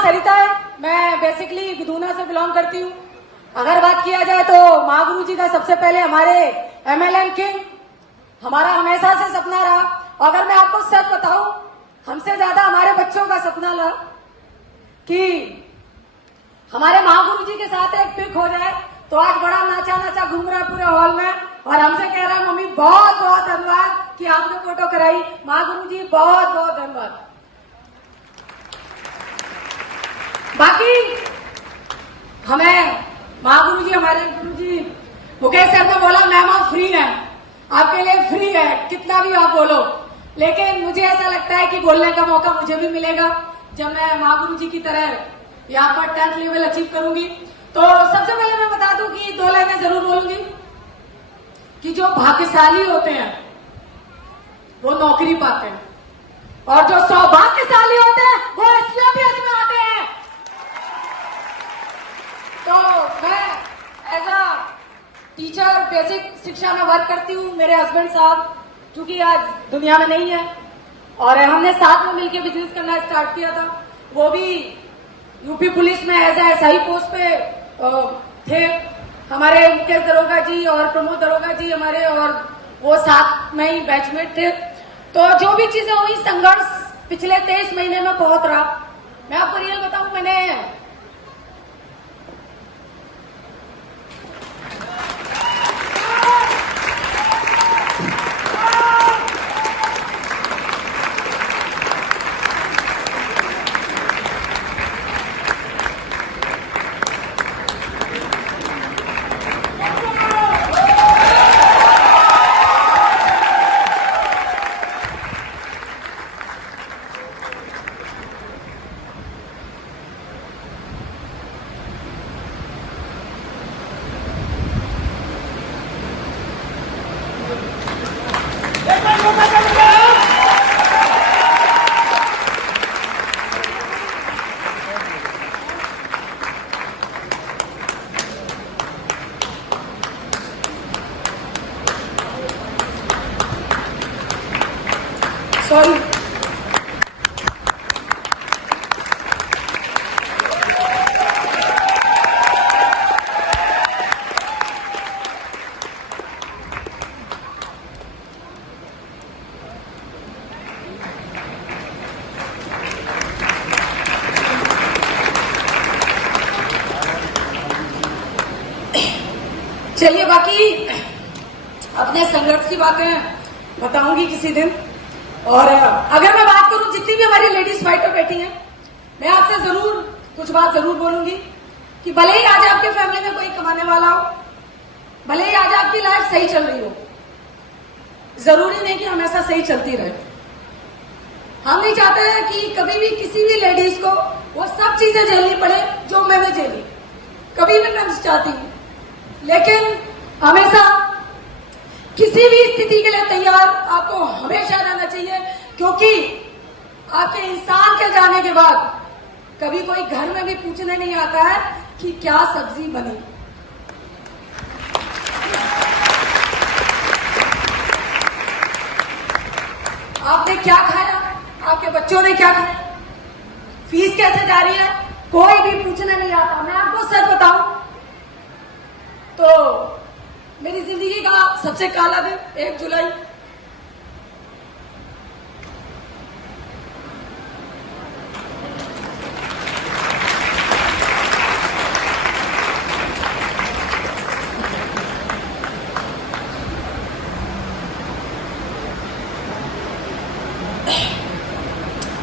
नाम सरिता है। मैं बेसिकली गुदूना से बिलोंग करती हूँ। अगर बात किया जाए तो महागुरु जी का सबसे पहले हमारे MLN किंग हमारा हमेशा से सपना रहा। अगर मैं आपको सच बताऊं, हमसे ज्यादा हमारे बच्चों का सपना रहा कि हमारे महागुरु जी के साथ एक पिक हो जाए। तो आज बड़ा नाचा नाचा घूम रहा है पूरे हॉल में और हमसे कह रहा है मम्मी बहुत बहुत धन्यवाद कि आपने फोटो कराई। महागुरु जी बहुत बहुत धन्यवाद। बाकी हमें महागुरु जी, हमारे गुरु जी मुकेश सर ने बोला मैम आप फ्री है, आपके लिए फ्री है, कितना भी आप बोलो। लेकिन मुझे ऐसा लगता है कि बोलने का मौका मुझे भी मिलेगा जब मैं महागुरु जी की तरह यहाँ पर 10th लेवल अचीव करूंगी। तो सबसे पहले मैं बता दूं कि 2 लाइनें जरूर बोलूंगी कि जो भाग्यशाली होते हैं वो नौकरी पाते हैं और जो सौभाग्यशाली होते हैं वो इस्लामियत में आते हैं। तो मैं एज अ टीचर बेसिक शिक्षा में वर्क करती हूँ। मेरे हस्बैंड साहब चूंकि आज दुनिया में नहीं है और हमने साथ में मिलकर बिजनेस करना स्टार्ट किया था। वो भी यूपी पुलिस में एज ए SI पोस्ट पे थे। हमारे मुकेश दरोगा जी और प्रमोद दरोगा जी हमारे, और वो साथ में ही बैचमेट थे। तो जो भी चीजें हुई, संघर्ष पिछले 23 महीने में बहुत रहा। मैं आपको रियल बताऊं, मैंने सॉरी चलिए, बाकी अपने संघर्ष की बातें बताऊंगी किसी दिन। और अगर मैं बात करूं, जितनी भी हमारी लेडीज फाइटर बैठी हैं, मैं आपसे जरूर कुछ बात जरूर बोलूंगी कि भले ही आज आपके फैमिली में कोई कमाने वाला हो, भले ही आज आपकी लाइफ सही चल रही हो, जरूरी नहीं कि हमेशा सही चलती रहे। हम नहीं चाहते हैं कि कभी भी किसी भी लेडीज को वो सब चीजें झेलनी पड़े जो मैंने झेली, कभी भी मैं नहीं चाहती। लेकिन हमेशा किसी भी स्थिति के लिए तैयार आपको हमेशा रहना चाहिए, क्योंकि आपके इंसान के जाने के बाद कभी कोई घर में भी पूछने नहीं आता है कि क्या सब्जी बनी। आपने क्या खाया, आपके बच्चों ने क्या खाया, फीस कैसे जा रही है, कोई भी पूछने नहीं आता। मैं आपको सच बताऊं तो मेरी जिंदगी का सबसे काला दिन 1 जुलाई।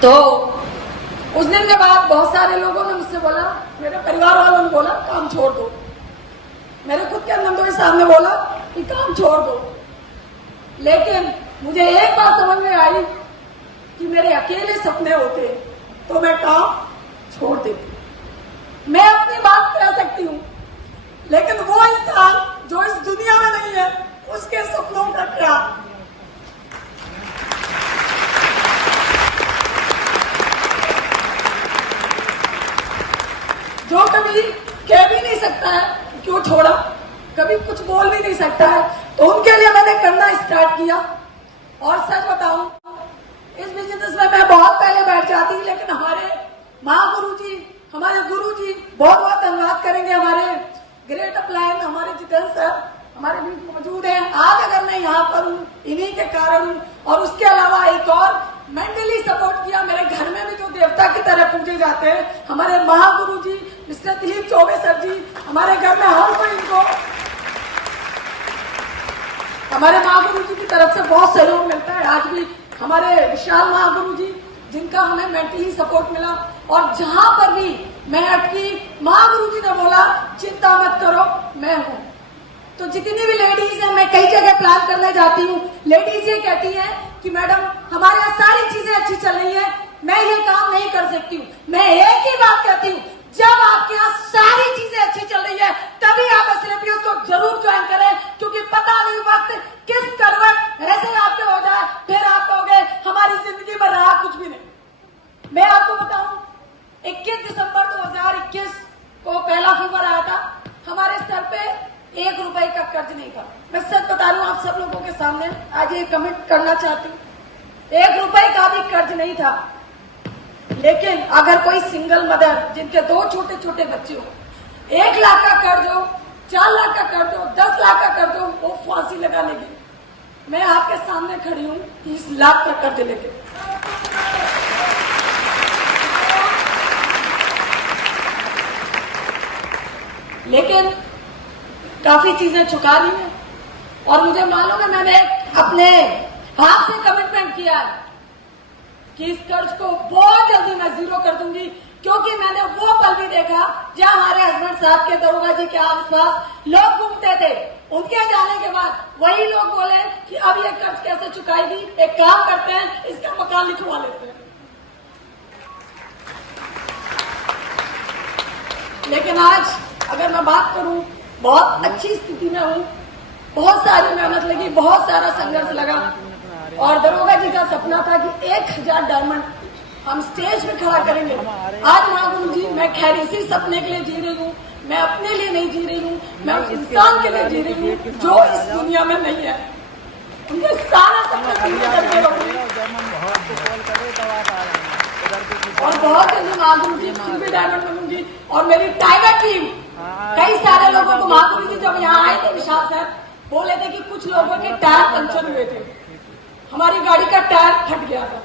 तो उस दिन के बाद बहुत सारे लोगों ने मुझसे बोला, मेरे परिवार वालों ने बोला काम छोड़ दो। मेरे खुद के नंदों साहब ने बोला कि काम छोड़ दो। लेकिन मुझे एक बात समझ में आई कि मेरे अकेले सपने होते तो मैं काम छोड़ देती। मैं अपनी बात कह सकती हूँ, लेकिन वो इंसान जो इस दुनिया में नहीं है, उसके सपनों का क्या। जो कभी कह भी नहीं सकता है क्यों छोड़ा, कभी कुछ बोल भी नहीं सकता है, तो उनके लिए मैंने करना स्टार्ट किया। और सच बताऊं, इस बिजनेस में मैं बहुत पहले बैठ जाती, लेकिन हमारे महागुरु जी हूँ। और उसके अलावा एक और मेंटली सपोर्ट किया, मेरे घर में भी जो देवता की तरह पूजे जाते हैं, हमारे महागुरु जी मिस्टर दिलीप चौबे सर जी, हमारे घर में हर कोई इनको हमारे महागुरु जी की तरफ से बहुत सहयोग मिलता है। आज भी हमारे विशाल महागुरु जी, जिनका हमें मेंटली सपोर्ट मिला, और जहां पर भी मैं अटकी, महागुरु जी ने बोला चिंता मत करो, मैं हूं। तो जितनी भी लेडीज हैं, मैं कई जगह प्लान करने जाती हूँ, लेडीज ये कहती हैं कि मैडम हमारे यहाँ सारी चीजें अच्छी चल रही है, मैं ये काम नहीं कर सकती हूँ। मैं एक ही बात कहती हूँ, जब आपके यहाँ सारी चीजें अच्छी चल रही है तभी आप एसएलपीएस को जरूर ज्वाइन करें, क्योंकि पता नहीं वक्त किस करवट ऐसे आपके हो जाए, फिर आप कहोगे हमारी जिंदगी में रहा कुछ भी नहीं। मैं आपको बताऊं, 21 दिसंबर 2021 को पहला फीवर आया था, हमारे सर पे 1 रुपए का कर्ज नहीं था। मैं सच बता रही हूँ आप सब लोगों के सामने, आज ये कमेंट करना चाहती हूँ, 1 रुपए का भी कर्ज नहीं था। लेकिन अगर कोई सिंगल मदर जिनके 2 छोटे छोटे बच्चे हो, 1 लाख का कर्ज हो, 4 लाख का कर्ज हो, 10 लाख का कर्ज हो, वो फांसी लगा लेगी। मैं आपके सामने खड़ी हूँ 30 लाख का कर्ज लेके। लेकिन काफी चीजें चुका दी हैं, और मुझे मालूम है मैंने अपने हाथ से कमिटमेंट किया है कि इस कर्ज को बहुत जल्दी मैं जीरो कर दूंगी, क्योंकि मैंने वो पल भी देखा जहां हमारे हस्बैंड साहब के, दरोगा जी के आसपास लोग घूमते थे। उनके जाने के बाद वही लोग बोले कि अब ये कर्ज कैसे चुकाएगी, एक काम करते हैं इसका मकान लिखवा लेते हैं। लेकिन आज अगर मैं बात करूं, बहुत अच्छी स्थिति में हूं, बहुत सारी मेहनत लगी, बहुत सारा संघर्ष लगा, और दरोगा जी का सपना था कि 1000 डायमंड हम स्टेज पे खड़ा करेंगे। आज महागुरु जी, मैं खैर इसी सपने के लिए जी रही हूँ, मैं अपने लिए नहीं जी रही हूँ, मैं उस इंसान के लिए जी रही हूँ जो इस दुनिया में नहीं है। उनके सारा सपना पूरा करके रहूंगी, और बहुत जल्दी महागुरु जी खुद भी डायमंड बनूंगी। और मेरी टाइगर टीम, कई सारे लोगों को महागुरु जी जब यहाँ आए थे, विशाल सर बोले थे कि कुछ लोगों के टायर पंचर हुए थे, हमारी गाड़ी का टायर फट गया था,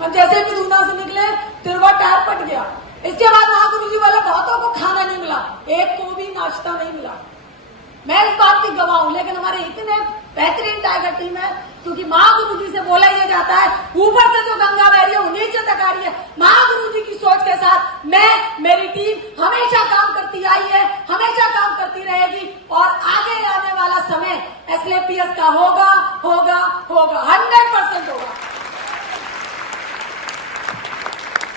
हम जैसे भी दूना से निकले तिरवा टायर फट गया। इसके बाद महागुरु जी वाले बहुतों को खाना नहीं मिला, एक को भी नाश्ता नहीं मिला। मैं इस बात की गवाह हूं, लेकिन हमारे इतने बेहतरीन टाइगर टीम है, क्योंकि महागुरु जी से बोला यह जाता है ऊपर से जो गंगा बह रही है वो नीचे तक आ रही है। महागुरु जी की सोच के साथ मैं, मेरी टीम हमेशा काम करती आई है, हमेशा काम करती रहेगी, और आगे आने वाला समय एसएलपीएस का होगा होगा होगा, 100% होगा।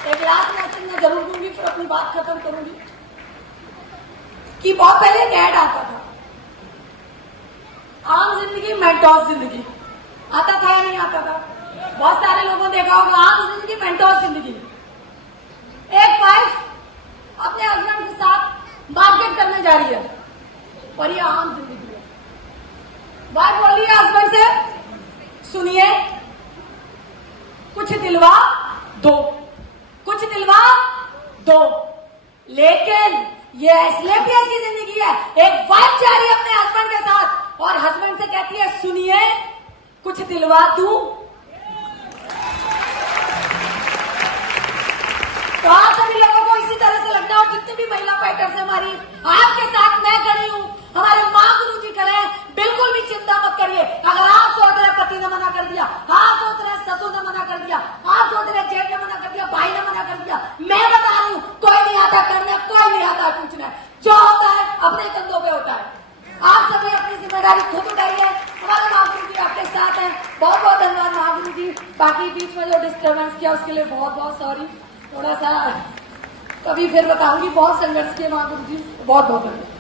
एक लास्ट मैसेज मैं जरूर दूंगी, फिर अपनी बात खत्म करूंगी, कि बहुत पहले एक ऐड आता था, आम जिंदगी मेंटोस जिंदगी, आता था या नहीं आता था? बहुत सारे लोगों ने देखा होगा, आम जिंदगी मेंटोस जिंदगी। एक वाइफ अपने हस्बैंड के साथ मार्केट करने जा रही है, और ये आम जिंदगी है। वाइफ बोल रही है हस्बैंड से, सुनिए कुछ दिलवा दो, कुछ दिलवा दो। लेकिन ये एसएलपीएस की जिंदगी है। एक वाइफ जा रही है अपने हस्बैंड के साथ, और हस्बैंड से कहती है सुनिए कुछ दिलवा दूं। तो आप सभी लोगों को इसी तरह से लगना, और जितनी भी महिला फाइटर्स है हमारी, आपके साथ मैं खड़ी हूं, हमारे माँ गुरु जी खड़े हैं, बिल्कुल भी चिंता मत करिए। अगर आप सोच रहे पति ने मना कर दिया, आप सोच रहे ससुर ने मना कर दिया, आप सोच रहे जेठ ने मना कर दिया, भाई ने मना कर दिया, मैं बता रही हूँ कोई नहीं आता करने, कोई नहीं आता पूछना, जो होता है अपने कंधों पे होता है। आप सभी अपनी जिम्मेदारी खुद उठाइए, हमारे महागुरु जी आपके साथ हैं। बहुत बहुत धन्यवाद महागुरु जी। बाकी बीच में जो डिस्टर्बेंस किया उसके लिए बहुत बहुत सॉरी, थोड़ा सा कभी फिर बताऊंगी, बहुत संघर्ष किए महागुरु जी, बहुत बहुत धन्यवाद।